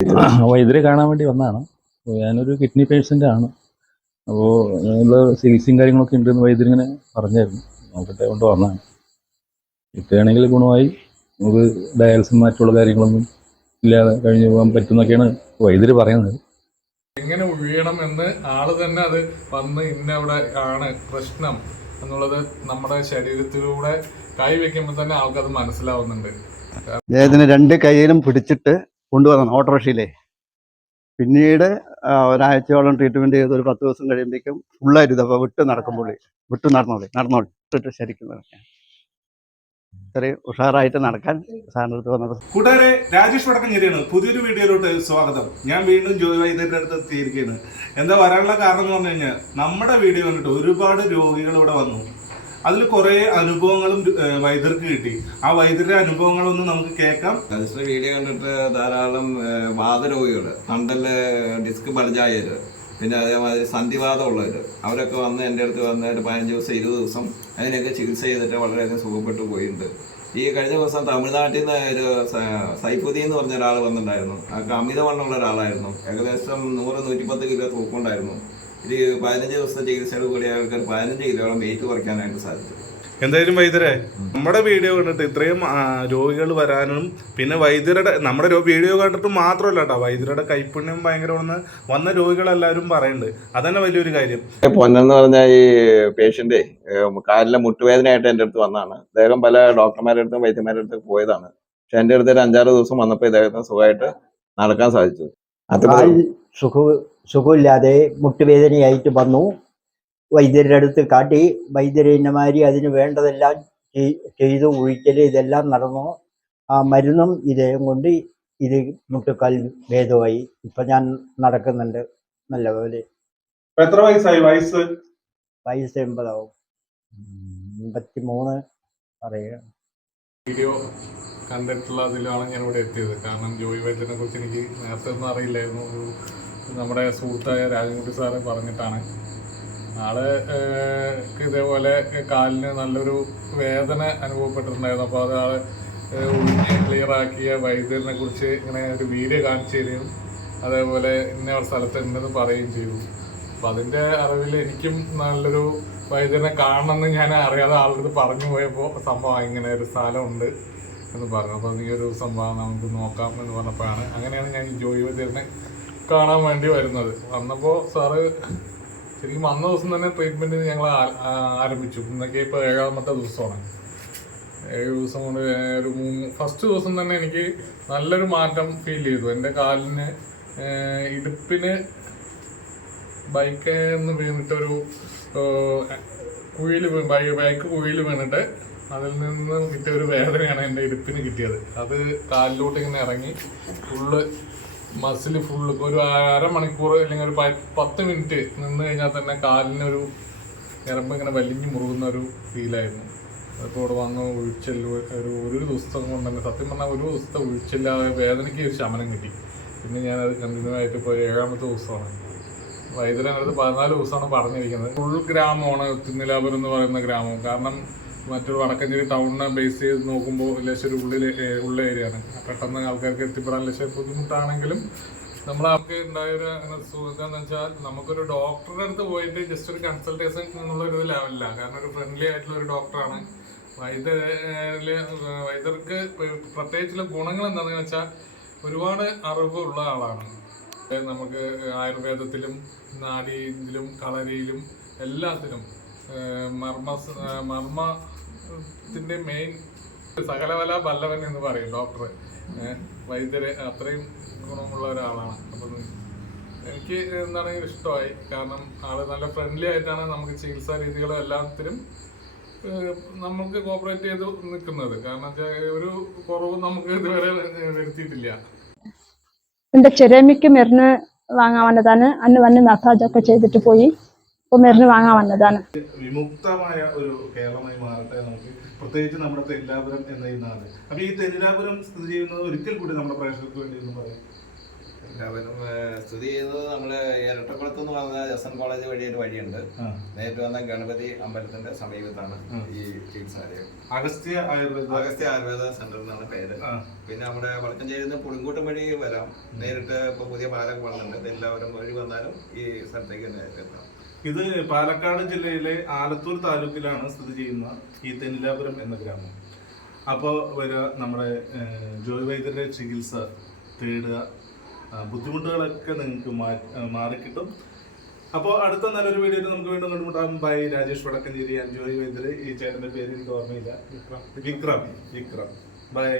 വൈദ്യരെ കാണാൻ വേണ്ടി വന്നതാണ്. ഞാനൊരു കിഡ്നി പേഷ്യൻ്റ് ആണ്. അപ്പോൾ ഞങ്ങൾ ചികിത്സയും കാര്യങ്ങളൊക്കെ ഉണ്ടെന്ന് വൈദ്യരിങ്ങനെ പറഞ്ഞായിരുന്നു. നോക്കട്ടെ കൊണ്ട് വന്നതാണ്. കിട്ടുകയാണെങ്കിൽ ഗുണമായി നമുക്ക് ഡയാലിസിസ് മറ്റുള്ള കാര്യങ്ങളൊന്നും ഇല്ലാതെ കഴിഞ്ഞു പോകാൻ പറ്റുമെന്നൊക്കെയാണ് വൈദ്യർ പറയുന്നത്. എങ്ങനെ വീഴണം എന്ന് ആള് തന്നെ അത് വന്ന് ഇന്നവിടെ ആണ് പ്രശ്നം എന്നുള്ളത് നമ്മുടെ ശരീരത്തിലൂടെ കൈവയ്ക്കുമ്പോൾ തന്നെ ആൾക്കത് മനസ്സിലാവുന്നുണ്ട്. അദ്ദേഹത്തിന് രണ്ട് കൈയിലും പിടിച്ചിട്ട് കൊണ്ടുവന്നു ഓട്ടോറിക്ഷയിലെ. പിന്നീട് ഒരാഴ്ചയോളം ട്രീറ്റ്മെൻറ്റ് ചെയ്ത് ഒരു 10 ദിവസം കഴിയുമ്പോഴേക്കും ഫുള്ളായിട്ട് ഇതപ്പോൾ വിട്ടു നടന്നോളി ശരിക്കും നടക്കാൻ ഇത്രയും ഉഷാറായിട്ട് നടക്കാൻ സാറിൻ്റെ അടുത്ത് വന്നത്. കൂട്ടുകാരെ, രാജേഷ് വടക്കഞ്ചേരിയാണ്. പുതിയൊരു വീഡിയോയിലോട്ട് സ്വാഗതം. ഞാൻ വീണ്ടും ജോയ് വൈദ്യരുടെ അടുത്ത് എത്തിയിരിക്കുകയാണ്. എന്താ വരാനുള്ള കാരണം എന്ന് പറഞ്ഞു കഴിഞ്ഞാൽ, നമ്മുടെ വീഡിയോ കണ്ടിട്ട് ഒരുപാട് രോഗികൾ ഇവിടെ വന്നു. അതിൽ കുറേ അനുഭവങ്ങളും വൈദ്യർക്ക് കിട്ടി. ആ വൈദ്യരുടെ അനുഭവങ്ങളൊന്നും നമുക്ക് കേൾക്കാം. വീഡിയോ കണ്ടിട്ട് ധാരാളം വാതരോഗികൾ, കണ്ടല് ഡിസ്ക് ബൾജായവർ, പിന്നെ അതേമാതിരി സന്ധിവാദമുള്ളവർ, അവരൊക്കെ വന്ന് എൻ്റെ അടുത്ത് വന്ന് ഒരു 15 ദിവസം 20 ദിവസം അതിനൊക്കെ ചികിത്സ ചെയ്തിട്ട് വളരെയധികം സുഖപ്പെട്ടു പോയിട്ടുണ്ട്. ഈ കഴിഞ്ഞ ദിവസം തമിഴ്നാട്ടിൽ നിന്ന് ഒരു സൈഫുദ്ദീൻ എന്ന് പറഞ്ഞ ഒരാൾ വന്നിട്ടുണ്ടായിരുന്നു. അതൊക്കെ അമിതവണ്ണമുള്ള ഒരാളായിരുന്നു. ഏകദേശം 100-110 കിലോ തൂക്കമുണ്ടായിരുന്നു. ഒരു 15 ദിവസത്തെ ചികിത്സയോട് കൂടി അയാൾക്ക് 15 കിലോളം വെയിറ്റ് കുറയ്ക്കാനായിട്ട് സാധിച്ചു. എന്തായാലും വൈദ്യരെ, നമ്മുടെ വീഡിയോ കണ്ടിട്ട് ഇത്രയും രോഗികൾ വരാനും, പിന്നെ വൈദ്യരുടെ നമ്മുടെ വീഡിയോ കണ്ടിട്ട് മാത്രമല്ല കേട്ടോ, വൈദ്യരുടെ കൈപ്പുണ്യം ഭയങ്കരമാണെന്ന് വന്ന രോഗികളെല്ലാവരും പറയുന്നുണ്ട്. അതന്നെ വലിയൊരു കാര്യം. പൊന്നെന്ന് പറഞ്ഞാൽ ഈ പേഷ്യന്റ് കാലിലെ മുട്ടുവേദനയായിട്ട് എൻ്റെ അടുത്ത് വന്നതാണ്. അദ്ദേഹം പല ഡോക്ടർമാരുടെ അടുത്തും വൈദ്യന്മാരുടെ അടുത്തും പോയതാണ്. പക്ഷെ എൻ്റെ അടുത്ത് ഒരു 5-6 ദിവസം വന്നപ്പോൾ ഇദ്ദേഹത്തിന് സുഖമായിട്ട് നടക്കാൻ സാധിച്ചു. സുഖമില്ലാതെ മുട്ടുവേദനയായിട്ട് വന്നു. വൈദ്യരുടെ അടുത്ത് കാട്ടി. വൈദ്യരെ ഇന്നമാതിരി അതിന് വേണ്ടതെല്ലാം ചെയ്തു. ഒഴിക്കൽ ഇതെല്ലാം നടന്നു. ആ മരുന്നും ഇതേം കൊണ്ട് ഇത് മുട്ടുകാൽ ഭേദമായി. ഇപ്പം ഞാൻ നടക്കുന്നുണ്ട് നല്ലപോലെ. എത്ര വയസ്സായി? വയസ്സ് 80 ആവും. 83 പറയുക. വീഡിയോ കണ്ടിട്ടുള്ളതിലാണ് ഞാൻ ഇവിടെ എത്തിയത്. കാരണം ജോയ് വൈദ്യനെ കുറിച്ച് എനിക്ക് നേരത്തെ ഒന്നും അറിയില്ലായിരുന്നു. നമ്മുടെ സുഹൃത്തായ രാജൻകുട്ടി സാറ് പറഞ്ഞിട്ടാണ്. ആള് ഇതേപോലെ കാലിന് നല്ലൊരു വേദന അനുഭവപ്പെട്ടിട്ടുണ്ടായിരുന്നു. അപ്പോൾ അത് ആള് ഒഴിഞ്ഞ് ക്ലിയറാക്കിയ വൈദ്യരിനെ കുറിച്ച് ഇങ്ങനെ ഒരു വീഡിയോ കാണിച്ചു തരികയും അതേപോലെ ഇന്ന ഒരു സ്ഥലത്ത് ഉണ്ടെന്ന് പറയുകയും ചെയ്തു. അപ്പം അതിൻ്റെ അറിവിൽ എനിക്കും നല്ലൊരു വൈദ്യനെ കാണണമെന്ന് ഞാൻ അറിയാതെ ആളുടെ പറഞ്ഞു പോയപ്പോൾ സംഭവം ഇങ്ങനെ ഒരു സ്ഥലമുണ്ട് എന്ന് പറഞ്ഞു. അപ്പോൾ ഈ ഒരു സംഭവം നമുക്ക് നോക്കാം എന്ന് പറഞ്ഞപ്പോഴാണ് അങ്ങനെയാണ് ഞാൻ ഈ ജോയ് വൈദ്യനെ കാണാൻ വേണ്ടി വരുന്നത്. വന്നപ്പോൾ സാറ് ശരിക്കും വന്ന ദിവസം തന്നെ ട്രീറ്റ്മെൻറ്റ് ഞങ്ങൾ ആരംഭിച്ചു. ഇന്നൊക്കെ ഇപ്പോൾ 7ാമത്തെ ദിവസമാണ്. 7 ദിവസം കൊണ്ട് ഒരു ഫസ്റ്റ് ദിവസം തന്നെ എനിക്ക് നല്ലൊരു മാറ്റം ഫീൽ ചെയ്തു. എൻ്റെ കാലിന് ഇടുപ്പിന് ബൈക്കിൽ നിന്ന് വീണിട്ടൊരു ബൈക്ക് കുഴിയിൽ വീണിട്ട് അതിൽ നിന്ന് കിട്ടിയ ഒരു വേദനയാണ് എൻ്റെ ഇടുപ്പിന് കിട്ടിയത്. അത് കാലിലോട്ട് ഇങ്ങനെ ഇറങ്ങി ഫുള്ള് മസിൽ ഫുള്ള് ഒരു അരമണിക്കൂർ അല്ലെങ്കിൽ ഒരു 10 മിനിറ്റ് നിന്ന് കഴിഞ്ഞാൽ തന്നെ കാലിനൊരു ഞരമ്പ് ഇങ്ങനെ വലിഞ്ഞു മുറുകുന്ന ഒരു ഫീലായിരുന്നു. അതിപ്പോൾ ഇവിടെ വന്ന് ഒഴിച്ചല് ഒരു ദിവസം കൊണ്ട് തന്നെ സത്യം പറഞ്ഞാൽ ഒരു ദിവസത്തെ ഒഴിച്ചില്ലാതെ വേദനയ്ക്ക് ഒരു ശമനം കിട്ടി. പിന്നെ ഞാനത് കണ്ടിന്യൂ ആയിട്ട് ഇപ്പോൾ 7ാമത്തെ ദിവസമാണ്. വൈദ്യരങ്ങടുത്ത് 14 ദിവസമാണ് പറഞ്ഞിരിക്കുന്നത്. ഫുൾ ഗ്രാമമാണ് തിന്നിലാപുരം എന്ന് പറയുന്ന ഗ്രാമം. കാരണം മറ്റൊരു വടക്കഞ്ചേരി ടൗണിനെ ബേസ് ചെയ്ത് നോക്കുമ്പോൾ ലേശം ഉള്ള ഏരിയയാണ്. പെട്ടെന്ന് ആൾക്കാർക്ക് എത്തിപ്പെടാൻ ലേശം ബുദ്ധിമുട്ടാണെങ്കിലും ആൾക്ക് ഉണ്ടായൊരു സുഖമെന്ന് വെച്ചാൽ നമുക്കൊരു ഡോക്ടറുടെ അടുത്ത് പോയിട്ട് ജസ്റ്റ് ഒരു കൺസൾട്ടേഷൻ എന്നുള്ളൊരു ലെവലില്ല. കാരണം ഒരു ഫ്രണ്ട്ലി ആയിട്ടുള്ള ഒരു ഡോക്ടറാണ്. വൈദ്യർക്ക് പ്രത്യേകിച്ചുള്ള ഗുണങ്ങൾ എന്താണെന്ന് വെച്ചാൽ ഒരുപാട് അറിവുള്ള ആളാണ്. നമുക്ക് ആയുർവേദത്തിലും നാഡിയിലും കളരിയിലും എല്ലാത്തിലും മർമ്മത്തിന്റെ മെയിൻ സകലവല ബല്ലവൻ എന്ന് പറയും ഡോക്ടർ. വൈദ്യര് അത്രയും ഗുണമുള്ള ഒരാളാണ്. അപ്പം എനിക്ക് എന്താണെങ്കിൽ ഇഷ്ടമായി. കാരണം ആള് നല്ല ഫ്രണ്ട്ലി ആയിട്ടാണ് നമുക്ക് ചികിത്സാ രീതികളും എല്ലാത്തിലും നമുക്ക് കോപ്പറേറ്റ് ചെയ്ത് നിൽക്കുന്നത്. കാരണം ഒരു കുറവും നമുക്ക് ഇതുവരെ വരുത്തിയിട്ടില്ല. എന്റെ ചെറിയമ്മയ്ക്ക് മരുന്ന് വാങ്ങാൻ വന്നതാണ്. അന്ന് വന്ന് മസാജൊക്കെ ചെയ്തിട്ട് പോയി. ഇപ്പോൾ മരുന്ന് വാങ്ങാൻ വന്നതാണ്. വിമുക്തമായ ഒരു കേരളമായി മാറട്ടെ നമുക്ക്, പ്രത്യേകിച്ച് നമ്മുടെ തെന്നിലാപുരം എന്ന ഈ നാട്. അപ്പൊ ഈ തെന്നിലാപുരം സ്ഥിതി ചെയ്യുന്നത് ഒരിക്കൽ കൂടി നമ്മുടെ പ്രേക്ഷകർക്ക് വേണ്ടി എന്ന് പറയും. എല്ലാവരും സ്ഥിതി ചെയ്യുന്നത് നമ്മള് ഇരട്ടക്കുളത്ത് എന്ന് പറഞ്ഞ എസ് എൻ കോളേജ് വഴി ഒരു വഴിയുണ്ട്. നേരിട്ട് വന്ന ഗണപതി അമ്പലത്തിന്റെ സമീപത്താണ് ഈ ചികിത്സാലയം. അഗസ്ത്യ ആയുർവേദ സെന്റർ എന്നാണ് പേര്. പിന്നെ നമ്മുടെ വടക്കഞ്ചേരിന്ന് പുളിങ്കൂട്ടം വഴി വരാം. നേരിട്ട് ഇപ്പൊ പുതിയ പാലം വന്നിട്ടുണ്ട്. എല്ലാവരും വഴി വന്നാലും ഈ സ്ഥലത്തേക്ക് നേരിട്ട് എത്താം. ഇത് പാലക്കാട് ജില്ലയിലെ ആലത്തൂർ താലൂക്കിലാണ് സ്ഥിതി ചെയ്യുന്ന ഈ തെന്നിലാപുരം എന്ന ഗ്രാമം. അപ്പോൾ വരിക നമ്മുടെ ജോയ് വൈദ്യരുടെ ചികിത്സ തേടുക, ബുദ്ധിമുട്ടുകളൊക്കെ നിങ്ങൾക്ക് മാറിക്കിട്ടും. അപ്പോൾ അടുത്ത നല്ലൊരു വീഡിയോയിൽ നമുക്ക് വീണ്ടും കണ്ടുമുട്ടാം. ബൈ. രാജേഷ് വടക്കഞ്ചേരി, ജോയ് വൈദ്യർ. ഈ ചേട്ടൻ്റെ പേര് എനിക്ക് ഓർമ്മയില്ല. വിക്രം. ബൈ.